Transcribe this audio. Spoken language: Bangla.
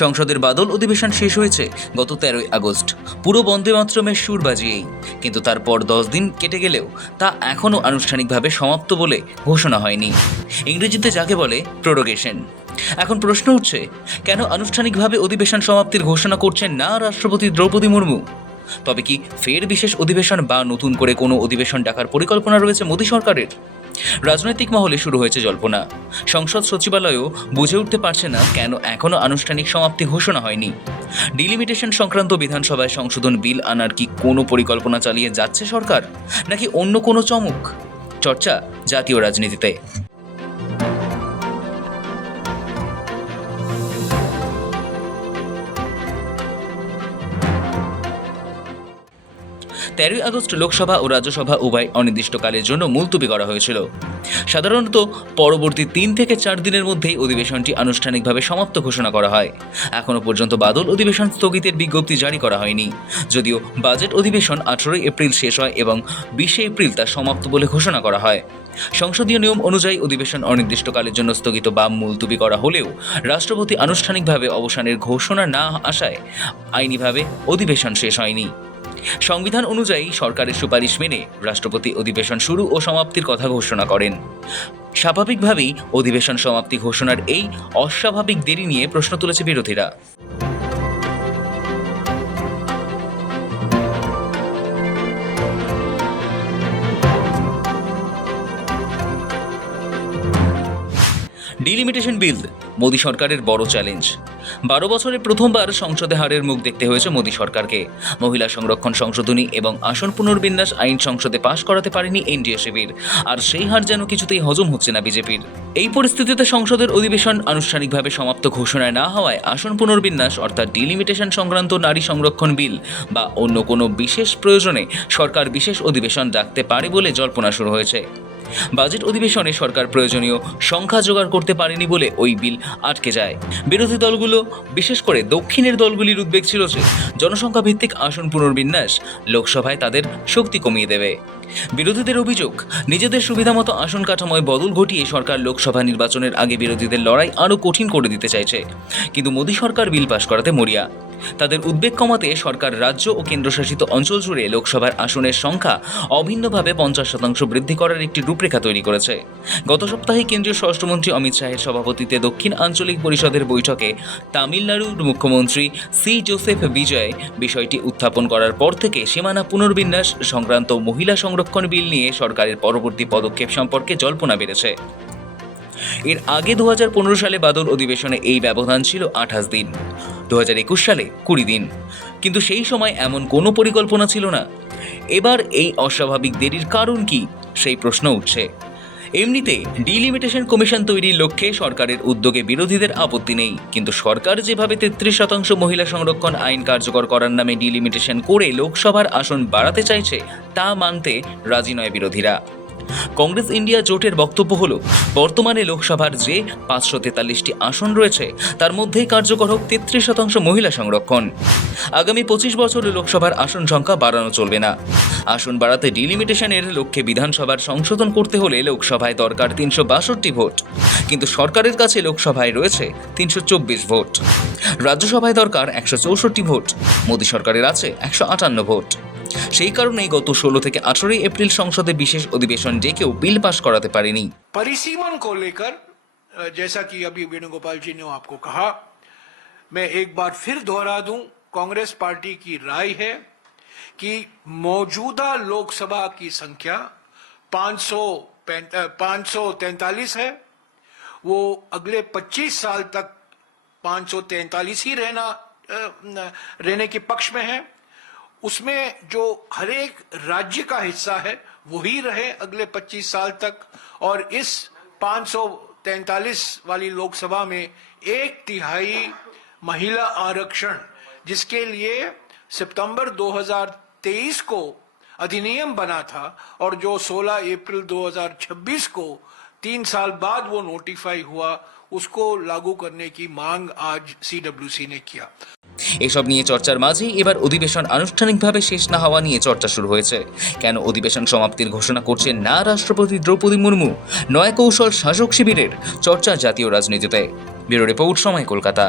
সংসদের বাদল অধিবেশন শেষ হয়েছে গত 13ই আগস্ট পুরো বন্দে মাতরমের সুর বাজিয়েই। কিন্তু তারপর 10 দিন কেটে গেলেও তা এখনও আনুষ্ঠানিকভাবে সমাপ্ত বলে ঘোষণা হয়নি। ইংরেজিতে যাকে বলে প্রোরোগেশন। এখন প্রশ্ন উঠছে, কেন আনুষ্ঠানিকভাবে অধিবেশন সমাপ্তির ঘোষণা করছেন না রাষ্ট্রপতি দ্রৌপদী মুর্মু? তবে কি ফের বিশেষ অধিবেশন বা নতুন করে কোনো অধিবেশন ডাকার পরিকল্পনা রয়েছে মোদী সরকারের? রাজনৈতিক মহলে শুরু হয়েছে জল্পনা। সংসদ সচিবালয়ও বুঝে উঠতে পারছে না কেন এখনও আনুষ্ঠানিক সমাপ্তি ঘোষণা হয়নি। ডিলিমিটেশন সংক্রান্ত বিধানসভায় সংশোধন বিল আনার কি কোনো পরিকল্পনা চালিয়ে যাচ্ছে সরকার, নাকি অন্য কোনো চমক? চর্চা জাতীয় রাজনীতিতে। 13ই আগস্ট লোকসভা ও রাজ্যসভা উভয় অনির্দিষ্টকালের জন্য মুলতবি করা হয়েছিল। সাধারণত পরবর্তী 3 থেকে 4 দিনের মধ্যেই অধিবেশনটি আনুষ্ঠানিকভাবে সমাপ্ত ঘোষণা করা হয়। এখনও পর্যন্ত বাদল অধিবেশন স্থগিতের বিজ্ঞপ্তি জারি করা হয়নি, যদিও বাজেট অধিবেশন 18 এপ্রিল শেষ হয় এবং 20 এপ্রিল তা সমাপ্ত বলে ঘোষণা করা হয়। সংসদীয় নিয়ম অনুযায়ী অধিবেশন অনির্দিষ্টকালের জন্য স্থগিত বা মুলতবি করা হলেও রাষ্ট্রপতি আনুষ্ঠানিকভাবে অবসানের ঘোষণা না আসায় আইনিভাবে অধিবেশন শেষ হয়নি। সংবিধান অনুযায়ী সরকারের সুপারিশ মেনে রাষ্ট্রপতি অধিবেশন শুরু ও সমাপ্তির কথা ঘোষণা করেন। স্বাভাবিকভাবেই অধিবেশন সমাপ্তি ঘোষণার এই অস্বাভাবিক দেরি নিয়ে প্রশ্ন তুলেছে বিরোধীরা। ডিলিমিটেশন বিল মোদী সরকারের বড় চ্যালেঞ্জ। 12 বছরে প্রথমবার সংসদে হারের মুখ দেখতে হয়েছে মোদী সরকারকে। মহিলা সংরক্ষণ সংশোধনী এবং আসন পুনর্বিন্যাস আইন সংসদে পাশ করাতে পারেনি এনডিএ শিবির, আর সেই হার যেন কিছুতেই হজম হচ্ছে না বিজেপির। এই পরিস্থিতিতে সংসদের অধিবেশন আনুষ্ঠানিকভাবে সমাপ্ত ঘোষণায় না হওয়ায় আসন পুনর্বিন্যাস অর্থাৎ ডিলিমিটেশন সংক্রান্ত নারী সংরক্ষণ বিল বা অন্য কোনো বিশেষ প্রয়োজনে সরকার বিশেষ অধিবেশন ডাকতে পারে বলে জল্পনা শুরু হয়েছে। বাজেট অধিবেশনে সরকার প্রয়োজনীয় সংখ্যা জোগাড় করতে পারেনি বলে ওই বিল আটকে যায়। বিরোধী দলগুলো, বিশেষ করে দক্ষিণের দলগুলির উদ্বেগ ছিল যে জনসংখ্যা ভিত্তিক আসন পুনর্বিন্যাস লোকসভায় তাদের শক্তি কমিয়ে দেবে। বিরোধীদের অভিযোগ, নিজেদের সুবিধামতো আসন কাঠামোয় বদল ঘটিয়ে সরকার লোকসভা নির্বাচনের আগে বিরোধীদের লড়াই আরও কঠিন করে দিতে চাইছে। কিন্তু মোদী সরকার বিল পাশ করাতে মরিয়া। তাদের উদ্বেগ কমাতে সরকার রাজ্য ও কেন্দ্রশাসিত অঞ্চল জুড়ে লোকসভার আসনের সংখ্যা অভিন্নভাবে 50% বৃদ্ধি করার একটি রূপরেখা তৈরি করেছে। গত সপ্তাহে কেন্দ্রীয় স্বরাষ্ট্রমন্ত্রী অমিত শাহের সভাপতিত্বে দক্ষিণ আঞ্চলিক পরিষদের বৈঠকে তামিলনাড়ুর মুখ্যমন্ত্রী সি জোসেফ বিজয় বিষয়টি উত্থাপন করার পর থেকে সীমানা পুনর্বিন্যাস সংক্রান্ত মহিলা সংরক্ষণ বিল নিয়ে সরকারের পরবর্তী পদক্ষেপ সম্পর্কে জল্পনা বেড়েছে। এর আগে 2015 সালে বাদল অধিবেশনে এই ব্যবধান ছিল 28 দিন, 2021 সালে 20 দিন, কিন্তু সেই সময় এমন কোনো পরিকল্পনা ছিল না। এবার এই অস্বাভাবিক দেরির কারণ কি, সেই প্রশ্ন উঠছে। এমনিতে ডিলিমিটেশন কমিশন তৈরির লক্ষ্যে সরকারের উদ্যোগে বিরোধীদের আপত্তি নেই, কিন্তু সরকার যেভাবে 33% মহিলা সংরক্ষণ আইন কার্যকর করার নামে ডিলিমিটেশন করে লোকসভার আসন বাড়াতে চাইছে তা মানতে রাজি নয় বিরোধীরা। কংগ্রেস ইন্ডিয়া জোটের বক্তব্য হল, বর্তমানে লোকসভার যে 543টি আসন রয়েছে তার মধ্যেই কার্যকর হোক 33% মহিলা সংরক্ষণ। আগামী 25 বছরে লোকসভার আসন সংখ্যা বাড়ানো চলবে না। আসন বাড়াতে ডিলিমিটেশনের লক্ষ্যে বিধানসভার সংশোধন করতে হলে লোকসভায় দরকার 362 ভোট, কিন্তু সরকারের কাছে লোকসভায় রয়েছে 324 ভোট। রাজ্যসভায় দরকার 164 ভোট, মোদী সরকারের আছে 158 ভোট। সেই কারণেই গত 16 থেকে 18 এপ্রিল সংসদে বিশেষ অধিবেশন ডেকেও বিল পাশ করাতে পারেনি। परिसीमन को लेकर जैसा कि अभी वेणुगोपाल जी ने आपको कहा, मैं एक बार फिर दोहरा दूं, कांग्रेस पार्टी की राय है कि मौजूदा लोकसभा की संख्या 543 है। वो अगले 25 साल तक 543 ही रहने के पक्ष में है। उसमें जो हर एक राज्य का हिस्सा है वही रहे अगले 25 साल तक, और इस 543 वाली लोकसभा में 1/3 महिला आरक्षण, जिसके लिए सितंबर 2023 को अधिनियम बना था और जो 16 अप्रैल 2026 को 3 साल बाद वो नोटिफाई हुआ, उसको लागू करने की मांग आज सीडब्ल्यूसी ने किया। এসব নিয়ে চর্চার মাঝেই এবার অধিবেশন আনুষ্ঠানিকভাবে শেষ না হওয়া নিয়ে চর্চা শুরু হয়েছে। কেন অধিবেশন সমাপ্তির ঘোষণা করছেন না রাষ্ট্রপতি দ্রৌপদী মুর্মু? নয় কৌশল শাসক শিবিরের চর্চা জাতীয় রাজনীতিতে। ব্যুরো রিপোর্ট, সময়, কলকাতা।